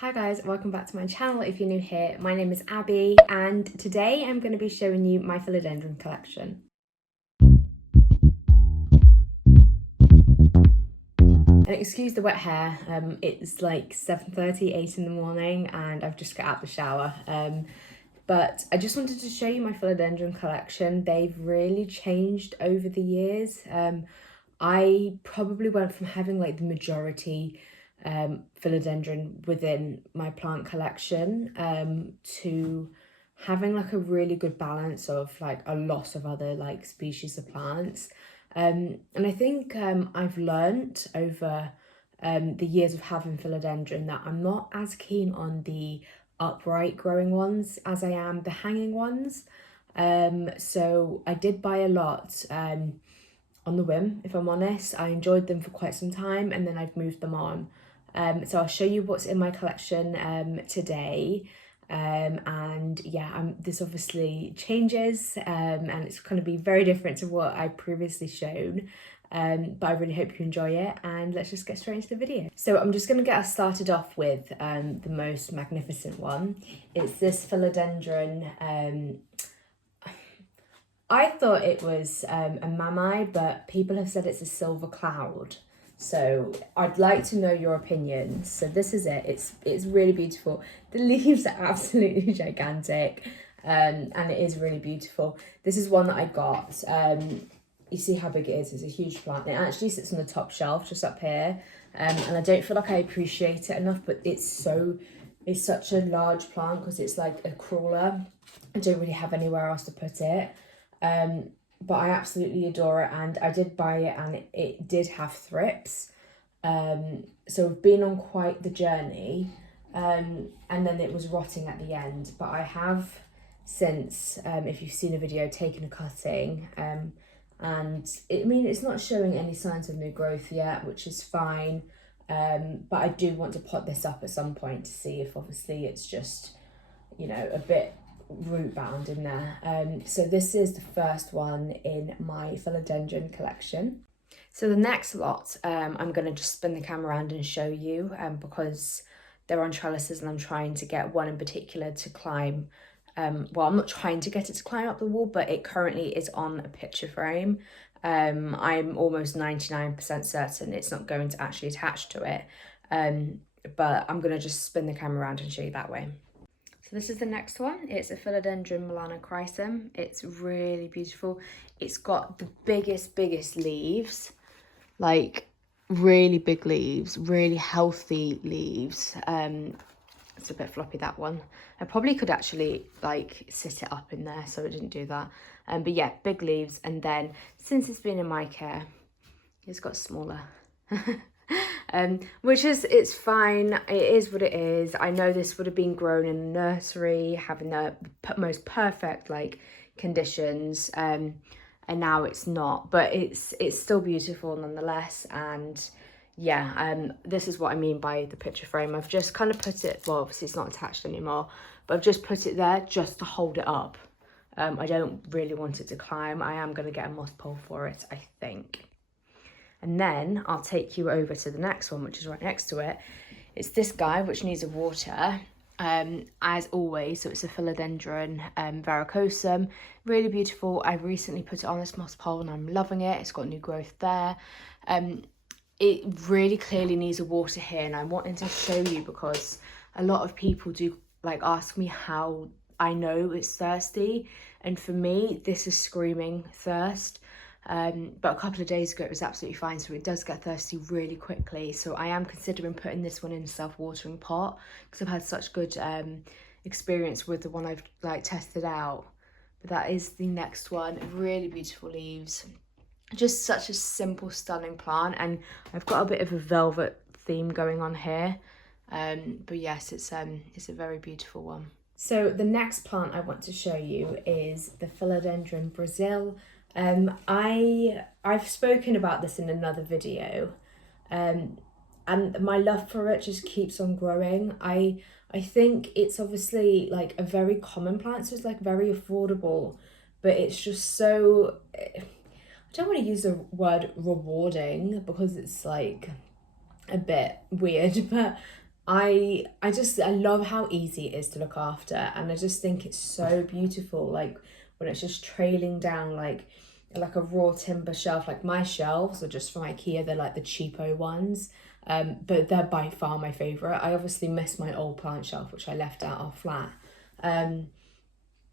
Hi guys, welcome back to my channel. If you're new here, my name is Abby and today I'm going to be showing you my Philodendron collection. And excuse the wet hair, it's like 7:30, 8 in the morning and I've just got out the shower. But I just wanted to show you my Philodendron collection. They've really changed over the years. I probably went from having like the majority philodendron within my plant collection to having like a really good balance of like a lot of other like species of plants, and I think I've learnt over the years of having philodendron that I'm not as keen on the upright growing ones as I am the hanging ones. So I did buy a lot on the whim, if I'm honest. I enjoyed them for quite some time and then I've moved them on. So I'll show you what's in my collection today. And yeah, this obviously changes and it's going to be very different to what I previously shown. But I really hope you enjoy it and let's just get straight into the video. So I'm just going to get us started off with the most magnificent one. It's this Philodendron. I thought it was a mamai, but people have said it's a silver cloud. So I'd like to know your opinion. So this is it. It's really beautiful. The leaves are absolutely gigantic, and it is really beautiful. This is one that I got. You see how big it is. It's a huge plant. It actually sits on the top shelf just up here, and I don't feel like I appreciate it enough. But it's such a large plant because it's like a crawler. I don't really have anywhere else to put it. But I absolutely adore it, and I did buy it and it did have thrips, so I've been on quite the journey, and then it was rotting at the end, but I have since, if you've seen a video, taken a cutting, and it's not showing any signs of new growth yet, which is fine, but I do want to pot this up at some point to see if obviously it's just, you know, a bit root bound in there. So this is the first one in my Philodendron collection. So the next lot, I'm going to just spin the camera around and show you, because they're on trellises and I'm trying to get one in particular to climb. Well, I'm not trying to get it to climb up the wall, but it currently is on a picture frame. I'm almost 99% certain it's not going to actually attach to it, but I'm going to just spin the camera around and show you that way. So this is the next one. It's a Philodendron Milanochryson. It's really beautiful. It's got the biggest leaves, like really big leaves, really healthy leaves. It's a bit floppy, that one. I probably could actually like sit it up in there, so I didn't do that. But yeah, big leaves. And then since it's been in my care, it's got smaller. Which is, it's fine, it is what it is. I know this would have been grown in a nursery, having the most perfect like conditions, and now it's not, but it's still beautiful nonetheless. And yeah, this is what I mean by the picture frame. I've just kind of put it, well obviously it's not attached anymore, but I've just put it there just to hold it up. I don't really want it to climb. I am going to get a moss pole for it, I think. And then I'll take you over to the next one, which is right next to it. It's this guy, which needs a water, as always. So it's a Philodendron verrucosum, really beautiful. I recently put it on this moss pole and I'm loving it. It's got new growth there. It really clearly needs a water here, and I wanted to show you because a lot of people do like ask me how I know it's thirsty, and for me this is screaming thirst. But a couple of days ago it was absolutely fine, so it does get thirsty really quickly. So I am considering putting this one in a self-watering pot because I've had such good experience with the one I've like tested out. But that is the next one. Really beautiful leaves, just such a simple, stunning plant, and I've got a bit of a velvet theme going on here. But yes, it's a very beautiful one. So the next plant I want to show you is the Philodendron Brazil. I've spoken about this in another video, and my love for it just keeps on growing. I think it's obviously like a very common plant, so it's like very affordable, but it's just so, I don't want to use the word rewarding because it's like a bit weird, but I love how easy it is to look after, and I just think it's so beautiful, like when it's just trailing down like a raw timber shelf. Like my shelves are just from IKEA, they're like the cheapo ones, but they're by far my favourite. I obviously miss my old plant shelf, which I left at our flat,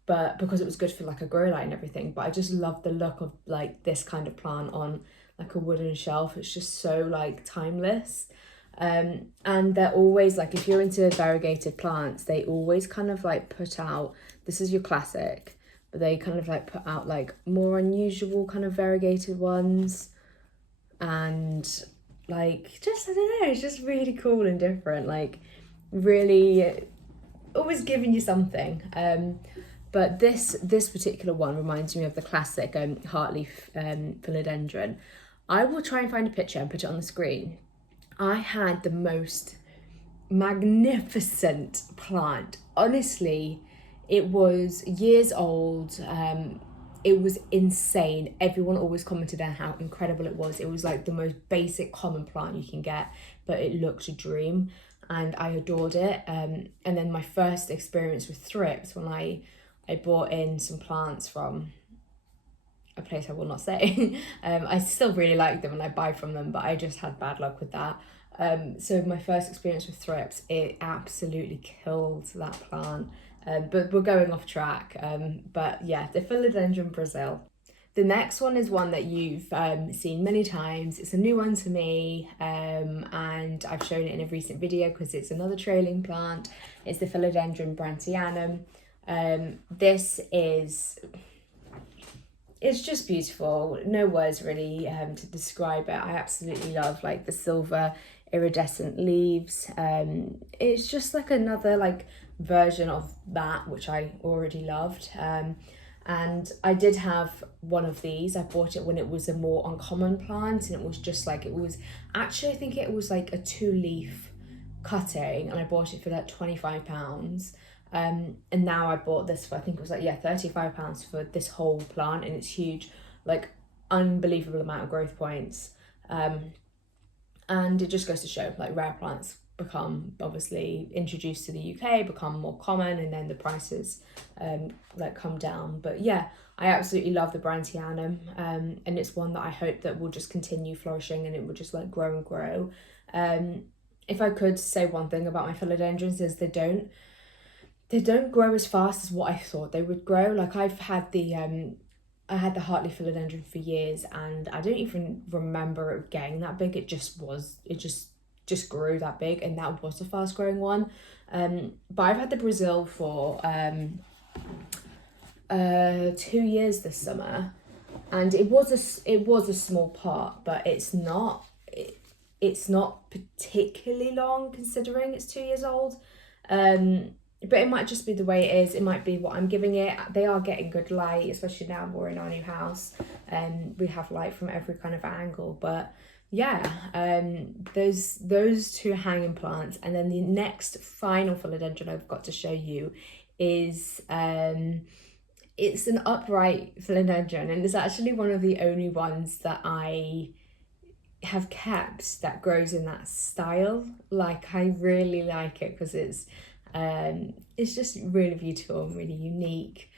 but because it was good for like a grow light and everything. But I just love the look of like this kind of plant on like a wooden shelf. It's just so like timeless. And they're always like, if you're into variegated plants, they always kind of like put out, this is your classic, but they kind of like put out like more unusual kind of variegated ones, and like just, I don't know, it's just really cool and different, like really always giving you something. But this particular one reminds me of the classic heartleaf philodendron. I will try and find a picture and put it on the screen. I had the most magnificent plant. Honestly, it was years old. It was insane. Everyone always commented on how incredible it was. It was like the most basic common plant you can get, but it looked a dream, and I adored it. And then my first experience with thrips, when I bought in some plants from a place I will not say. I still really like them and I buy from them, but I just had bad luck with that. So my first experience with thrips, it absolutely killed that plant. But we're going off track. But yeah, the Philodendron Brazil. The next one is one that you've seen many times. It's a new one to me, and I've shown it in a recent video because it's another trailing plant. It's the Philodendron Brazil. This is, it's just beautiful. No words really to describe it. I absolutely love like the silver iridescent leaves. It's just like another like version of that, which I already loved. And I did have one of these. I bought it when it was a more uncommon plant, and it was just like, it was actually, I think it was like a 2-leaf cutting, and I bought it for like £25. And now I bought this for, I think it was like, yeah, £35 for this whole plant, and it's huge, like unbelievable amount of growth points. And it just goes to show like rare plants become obviously introduced to the UK, become more common, and then the prices like come down. But yeah, I absolutely love the Brandtianum, and it's one that I hope that will just continue flourishing, and it will just like grow and grow. If I could say one thing about my philodendrons, is they don't grow as fast as what I thought they would grow. Like I've had the I had the Hartley philodendron for years, and I don't even remember it getting that big. It just grew that big, and that was a fast growing one. But I've had the Brazil for 2 years this summer, and it was a small pot, but it's not particularly long considering it's 2 years old. But it might just be the way it is. It might be what I'm giving it. They are getting good light, especially now we're in our new house, and we have light from every kind of angle. But yeah, those two hanging plants, and then the next final philodendron I've got to show you is it's an upright philodendron, and it's actually one of the only ones that I have kept that grows in that style. Like I really like it because it's just really beautiful and really unique.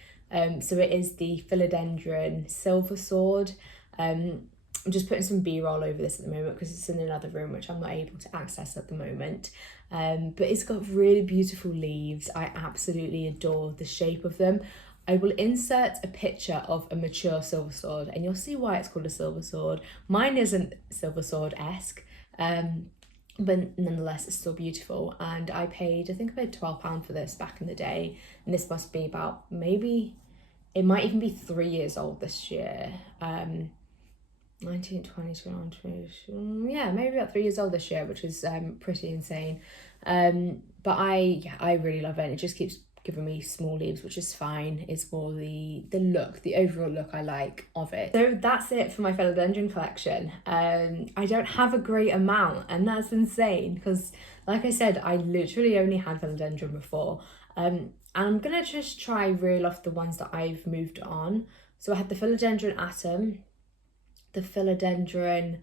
So it is the Philodendron Silver Sword. I'm just putting some B-roll over this at the moment because it's in another room which I'm not able to access at the moment. But it's got really beautiful leaves. I absolutely adore the shape of them. I will insert a picture of a mature silver sword, and you'll see why it's called a silver sword. Mine isn't silver sword-esque, but nonetheless it's still beautiful. And I think I paid £12 for this back in the day, and this must be about, maybe it might even be 3 years old this year. 19, 20, 21, 20, yeah, maybe about 3 years old this year, which is pretty insane. But I really love it. It just keeps giving me small leaves, which is fine. It's more the look, the overall look I like of it. So that's it for my philodendron collection. I don't have a great amount, and that's insane because, like I said, I literally only had philodendron before. And I'm gonna just try reel off the ones that I've moved on. So I had the Philodendron Atom, the Philodendron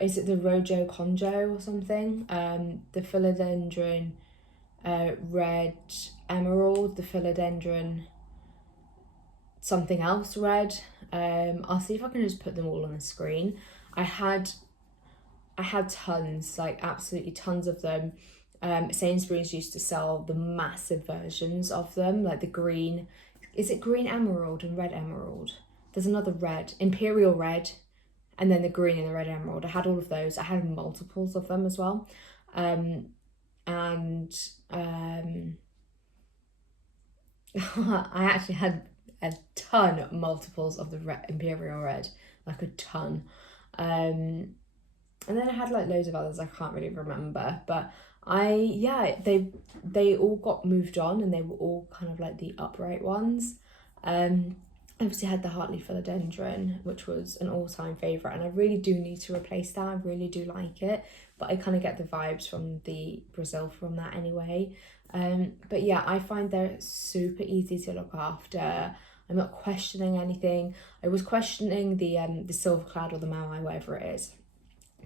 is it the Rojo Conjo or something? The Philodendron Red Emerald, the Philodendron something else red. I'll see if I can just put them all on the screen. I had tons, like absolutely tons of them. Sainsbury's used to sell the massive versions of them, like the green, is it green emerald and red emerald? There's another red, imperial red, and then the green and the red emerald. I had all of those. I had multiples of them as well. I actually had a ton of multiples of the imperial red, like a ton. And then I had like loads of others I can't really remember, but they all got moved on, and they were all kind of like the upright ones. Obviously had the Hartley Philodendron, which was an all-time favourite, and I really do need to replace that. I really do like it, but I kind of get the vibes from the Brazil from that anyway. But yeah, I find they're super easy to look after. I'm not questioning anything. I was questioning the silver cloud or the Maui, whatever it is,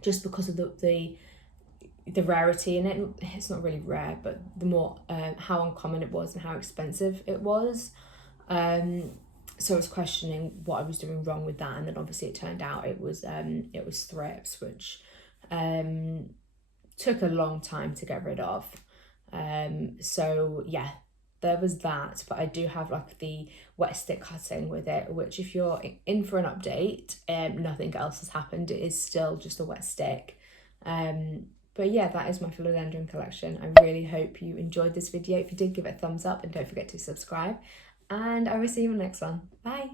just because of the rarity in it. It's not really rare, but the more how uncommon it was and how expensive it was. So I was questioning what I was doing wrong with that, and then obviously it turned out it was thrips, which took a long time to get rid of. So yeah, there was that, but I do have like the wet stick cutting with it, which if you're in for an update, nothing else has happened. It is still just a wet stick. But yeah, that is my Philodendron collection. I really hope you enjoyed this video. If you did, give it a thumbs up and don't forget to subscribe. And I will see you in the next one. Bye.